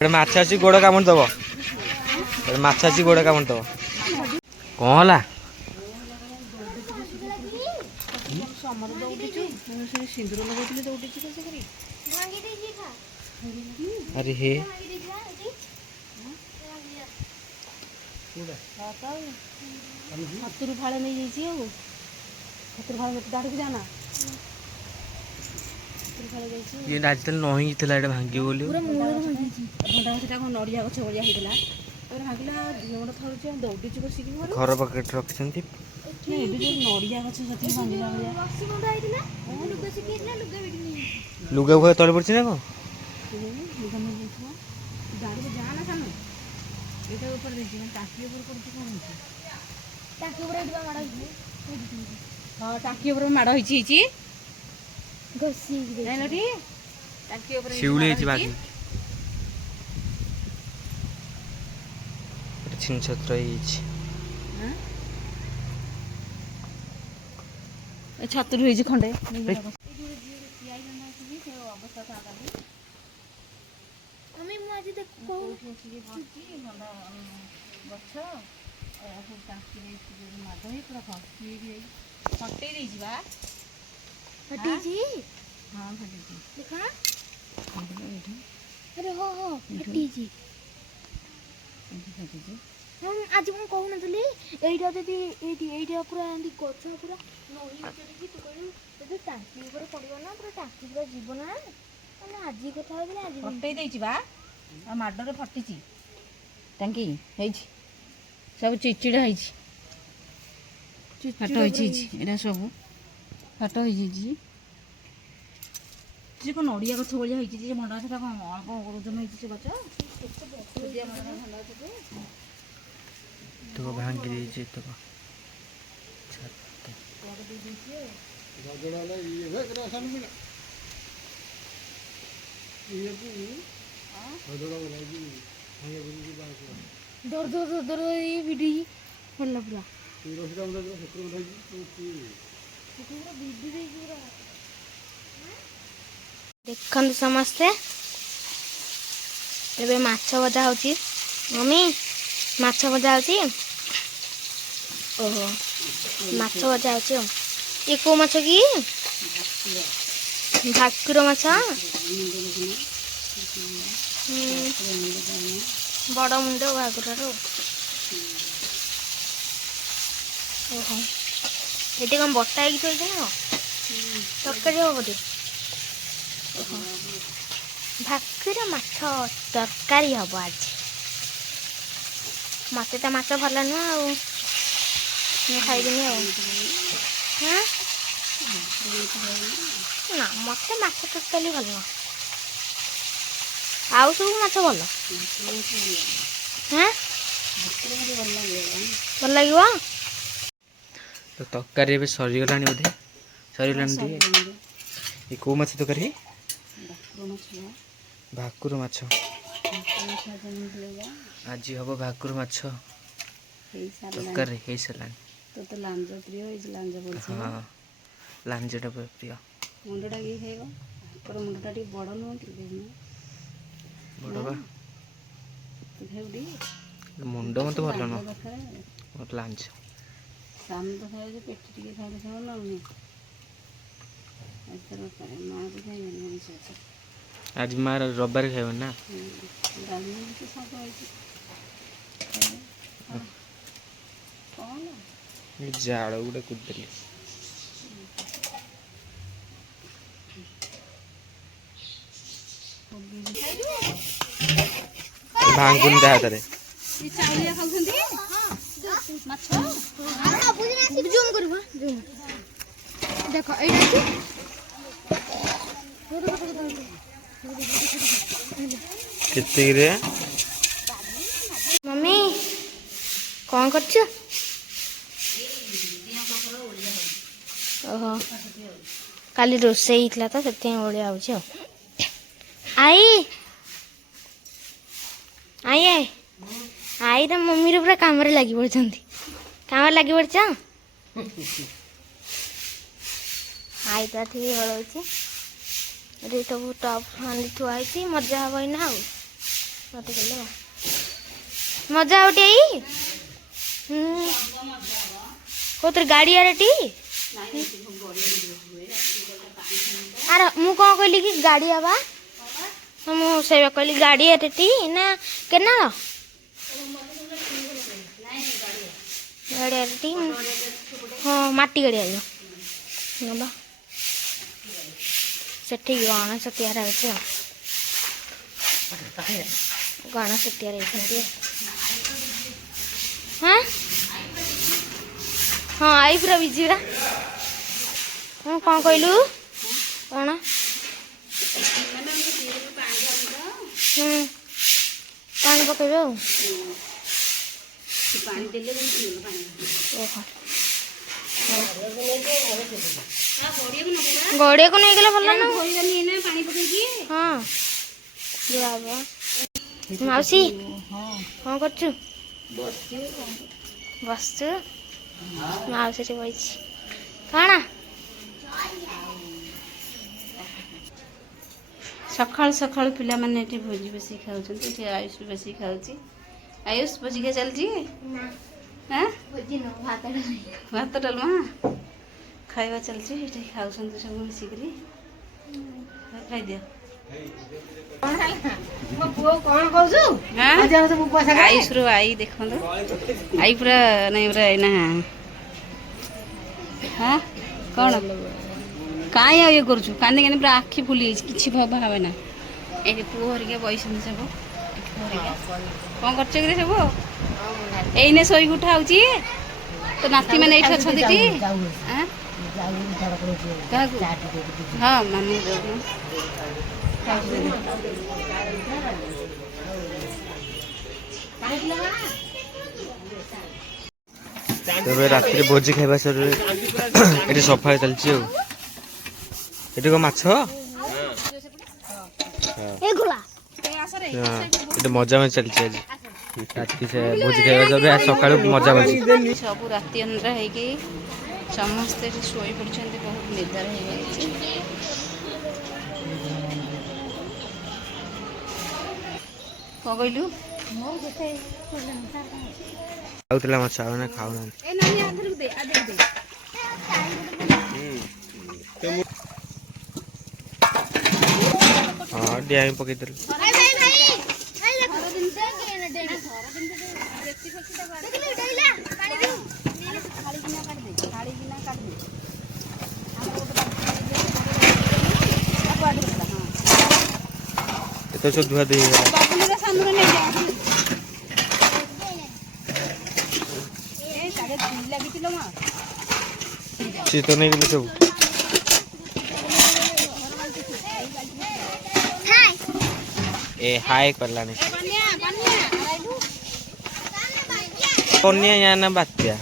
ମାଛ ଅଛି ଗୋଡ଼ କାମୁଡ଼ି ଦବ। ମାଛ ଅଛି ଗୋଡ଼ କାମୁଡ଼ି ଦବ। କଣ ହେଲା? ଆରେ ହେ ହାତରୁ ଫାଳେ ନେଇଯାଇଛି ଆଉ ହାତରୁ ଫାଳେ ଦାଢ଼କୁ ଯାନା ଇଏ ଆଜି ତାହେଲେ ନହିଁ ଥିଲା ଏଇଟା ଭାଙ୍ଗିବ ବୋଲି ପୁରା ମୂଳରୁ ଭାଙ୍ଗିଛି। ଭଣ୍ଡା ଗଛଟା କ'ଣ ନଡ଼ିଆ ଗଛ ଭଳିଆ ହେଇଥିଲା ତାପରେ ଭାଙ୍ଗିଲା ଦିଅଣ୍ଡ ଥରୁଛି ଆଉ ଦୌଡ଼ିଛୁ ବସିକି ଘରୁ ଘର ପାଖରେ ରଖିଛନ୍ତି। ଏଠି ଯୋଉ ନଡ଼ିଆ ଗଛ ସେଠି ଭାଙ୍ଗିଲା ଭଳିଆ ଲୁଗା ଫୁଗା ତଳେ ପଡ଼ିଛି ନା କ'ଣ? ଦାଢ଼କୁ ଯାଆନା ସାନ ଏଇଟା ଉପରେ ଦେଇଛି ଟାଙ୍କି ଉପରେ ପଡ଼ିଛି କ'ଣ ହେଇଛି? ଟାଙ୍କି ଉପରେ ଏଠି ମାଡ଼ ହେଇଛି। ହଁ ଟାଙ୍କି ଉପରେ ମାଡ଼ ହେଇଛି ଟାଙ୍କି ଉପରେ ଶିଉଳି ହେଇଛି ବାକି ଛିନ ଛତ୍ର ହେଇଯାଇଛି। ଏ ଛାତରୁ ହେଇଛି ଖଣ୍ଡେ ଗଛ ଟାଙ୍କିରେ ମାଡ଼ ହେଇ ପୁରା ଫଟେଇ ଦେଇଛି ବା ଫଟେଇଛି। ହଁ ଫଟେଇଛି ଦେଖା ଆରେ ହଁ ହଁ ଫଟେଇଛି ଫଟେଇଛି। ହଁ ଆଜି ମୁଁ କହୁନଥିଲି ଏଇଟା ଯଦି ଏଇଟା ପୁରା ଏମିତି ଗଛ ପୁରା ନଈ ଚଢ଼ିକି ତୁ କହିଲୁ ଯଦି ଟାଙ୍କି ଉପରେ ପଡ଼ିବ ନା ପୁରା ଟାଙ୍କି ପୁରା ଯିବ ନା ମାନେ ଆଜି କଥା ହେଉଥିଲା ଆଜି ଫଟେଇ ଦେଇଛି ବା ଆଉ ମାଡ଼ରେ ଫଟିଛି ଟାଙ୍କି ହେଇଛି ସବୁ ଚିଚିଡ଼ା ହେଇଛି ଫାଟ ହେଇଛି ଏଇଟା ସବୁ ଫାଟ ହେଇଯାଇଛି। ସେ କ'ଣ ନଡ଼ିଆ ଗଛ ଭଳିଆ ହେଇଛି ଯେ ଭଣ୍ଡା ଗଛଟା କ'ଣ ଅଳ୍ପ ଓଜନ ହେଇଛି ସେ ଗଛ ଭାଙ୍ଗି ଦେଇଛି ଦର ଭିଡ଼ି ହେଲା ପୁରା ଦେଖନ୍ତୁ ସମସ୍ତେ ଏବେ ମାଛ ଭଜା ହଉଛି। ମମି ମାଛ ଭଜା ହଉଛି। ଓହୋ ମାଛ ଭଜା ହଉଛି ଆଉ ଇଏ କୋଉ ମାଛ କି? ଭାକୁର ମାଛ ବଡ଼ ମୁଣ୍ଡ ଭାକୁରର। ଓହୋ ଏଠି କ'ଣ ବଟା ହେଇକି ଥୋଇଛି ନା ତରକାରୀ ହବ ବୋଧେ? ଭାକୁର ମାଛ ତରକାରୀ ହବ ଆଜି। ମତେ ତ ମାଛ ଭଲ ନୁହଁ ଆଉ ମୁଁ ଖାଇବିନି ଆଉ। ନା ମତେ ମାଛ ତରକାରୀ ଭଲ ନୁହଁ ଆଉ ସବୁ ମାଛ ଭଲ। ଭଲ ଲାଗିବ ତ ତରକାରୀ ଏବେ ସରିଗଲାଣି ବୋଧେ ସରିଗଲାଣି ଟିକେ। ଏ କେଉଁ ମାଛ ତରକାରୀ? ଭାକୁର ମାଛ ଆଜି ହବ ଭାକୁର ମାଛ ତରକାରୀ ହେଇସାରିଲାଣି। ହଁ ଲାଞ୍ଜଟା ପୁରା ପ୍ରିୟ। ମୁଣ୍ଡଟା କିଏ ଖାଇବ? ମୁଣ୍ଡଟା ଟିକେ ବଡ଼ ନୁହଁ କି ବଡ଼ ବା ମୁଣ୍ଡ ମତେ ଭଲ ନୁହଁ ମୋର ଲାଞ୍ଜ। ସାନ ତ ଖାଇବ ଯେ ପେଟ ଟିକେ ଖାଇଲେ ଖାଇବ ନହେଲେ ମାଆକୁ ଖାଇବେନି ମଣିଷ ଆଜି ମା ରବିବାର ଖାଇବନି ନା? ଜାଳ ଗୋଟେ କୁଦେଲି ଭାଙ୍ଗୁନି ତା ହାତରେ। ଦେଖ ଏଇଟା କେତିକିରେ? ମମି କ'ଣ କରୁଛୁ? ଓହୋ କାଲି ରୋଷେଇ ହେଇଥିଲା ତ ସେଥିପାଇଁ ଓଳିଆ ହେଉଛି ଆଉ। ଆଈ ଆଈ ଆଈ ଆଈର ମମିର ପୁରା କାମରେ ଲାଗି ପଡ଼ିଛନ୍ତି। କାମରେ ଲାଗି ପଡ଼ିଛ? ଆଈ ତ ଠିକ୍ ହଳଉଛି ଏଠି ସବୁ ଟପ୍ ହାଣ୍ଡି ଥୁଆ ହେଇଛି ମଜା ହବ ଏଇନା ଆଉ। मत गलो मजा उठी आई कोतर गाड़ी आरे टी आर मु कौन कहली कि गाड़ी आवा मु से कहली गाड़ी आरे टी ना केना गाड़ी आरे टी हाँ माटी गाड़ी आयो नबा सेठी गणेश तैयार होती गणेश तैयार होती हाँ हाँ आई पूरा बिजीरा हाँ कौन कहलु कौन पानी पकेबे गड़िया को नहीं गला भल ना हाँ मौसी कौन कर बस मौसी बही कण सकाल सकाल पिला माने भोजी बेसी खाऊँ आयुष बेसी खाऊँ आयुष भोजी क्या चलती भात डालमा खाଇବା चलती ये खाऊ सब मिसिक खाई दियो आयुष रो आई देखो आई पूरा नहीं पूरा ना हाँ कौन कहीं ये करूँ कानी कानी पूरा आखि फुली किसी भावे ना ये पुओ हरिका बैस सब कौन कर सब एने शोक उठा तो नाती मैंने ये अच्छा हाँ मानी तबे रात्रि भोजी खाइबा सर एटी सफा चलछि एटी को माछ ए घोला एटी मजा में चलछि आज रात्रि से भोजी खाइबा जबे आज सकाळ मजा बछि सब राति अंधरा है कि समस्ते शोई पड़छन्ते बहुत निदर है गई कौन कहलु खाउतला माछ आउने खाउ ना ए नानी आधर दे आधर दे हां डिया पके दल भाई भाई भाई देखो दिन से के न डेना रेती फसी ता देख डेला पानी दे थाली बिना काट दे ये तो सब धुआ दे बाबू रे सामने नहीं जा ए सारे दिल लगी तिलो मा सी तो नहीं गेले सब ए हाय करला नहीं कोनिया या ना बात्या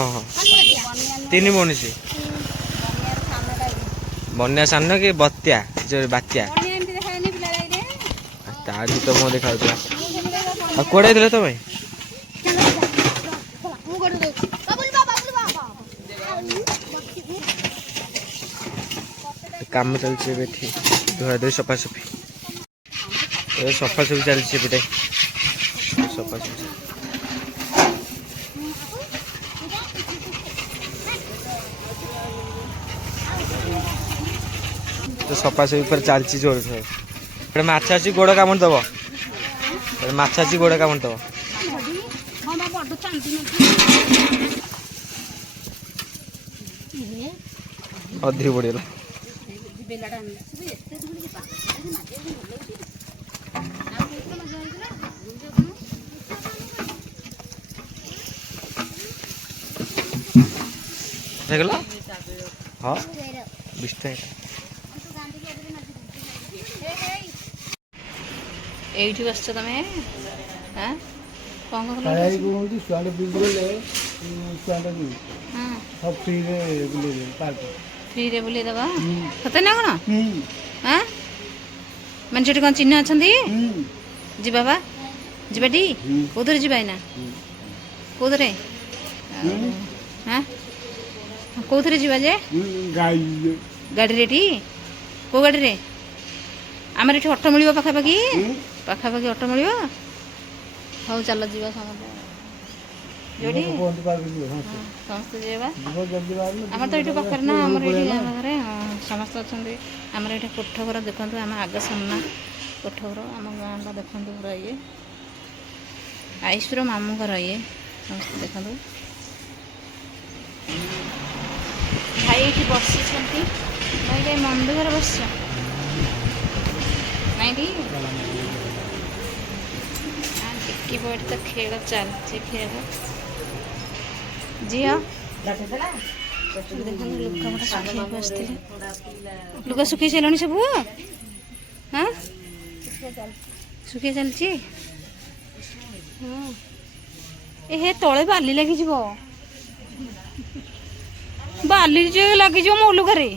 ओहो तीन मनीषी बन्या सामने कि बत्या जो बात्या तार भी तो मो देखा कोड़े दिले तो भाई काम चलছে बेठी धुआ धुई सफा सफी ए सफा सफी चलছে बेटे सफा सफी तो सफा सफी पर चलছি जोर से एटा माछ अछि गोड़ कामण दबो एटा माछ अछि गोड़ कामण दबो अधिक बढ़िया देखला हाँ 20 टाका एठी बसछ तमे हां कोन कोन आई को स्वाले बिल्कुल स्वाले भी हां सब फ्री रे बुले पार्क फ्री रे बुले दबा सते ना कोन हां मन छेटी कोन चिन्ह अछंती जी बाबा जिबाटी कोदर जिबाइना कोदरे हां कोदरे जिबा जे गाड़ी गाड़ी रेटी को गाड़ी रे ଆମର ଏଠି ଅଟୋ ମିଳିବ ପାଖାପାଖି ପାଖାପାଖି ଅଟୋ ମିଳିବ। ହଉ ଚାଲ ଯିବା ସମସ୍ତେ ଯୋଉଠି ସମସ୍ତେ ଯିବା। ଆମର ତ ଏଇଠି ପାଖରେ ନା ଆମର ଏଇଠି ଗାଁ ପାଖରେ ସମସ୍ତେ ଅଛନ୍ତି। ଆମର ଏଇଠି କୋଠ ଘର ଦେଖନ୍ତୁ ଆମ ଆଗ ସାମ୍ନା କୋଠ ଘର ଆମ ଗାଁଟା ଦେଖନ୍ତୁ ପୁରା ଇଏ ଆୟୁଷର ମାମୁଁ ଘର ଇଏ ସମସ୍ତେ ଦେଖନ୍ତୁ। ଭାଇ ଏଇଠି ବସିଛନ୍ତି। ଭାଇ ଯାଇ ମନ୍ଦିର ଘରେ ବସିଛ ନାଇଁଟି ଟିକି ବଇଠି ତ ଖେଳ ଚାଲିଛି ଖେଳ ଝିଅ ଦେଖନ୍ତୁ ଲୁଗାପଟା ଶୁଖେଇବାକୁ ଆସିଥିଲେ। ଲୁଗା ଶୁଖେଇ ସାରିଲଣି ସବୁ? ହଁ ଶୁଖେଇ ଚାଲିଛି। ଏ ହେ ତଳେ ବାଲି ଲାଗିଯିବ ବାଲି ଯେ ଲାଗିଯିବ ମୋ ଲୁଗାରେ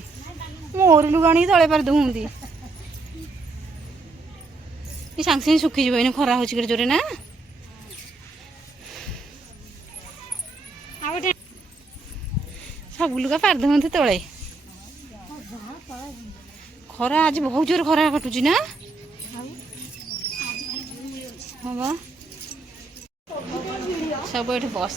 ମୋର ଲୁଗା ଆଣିକି ତଳେ ପାରି ଦଉନ୍ତି। ଏ ସାଙ୍ଗେ ସାଙ୍ଗେ ଶୁଖିଯିବ ଏଇନେ ଖରା ହଉଛି କି ଜୋରେ ନା। ସବୁ ଲୁଗା ପାରି ଦଉନ୍ତି ତଳେ। ଖରା ଆଜି ବହୁତ ଜୋରେ ଖରା କାଟୁଛି ନା। ହଁ ବା ସବୁ ଏଠି ବସ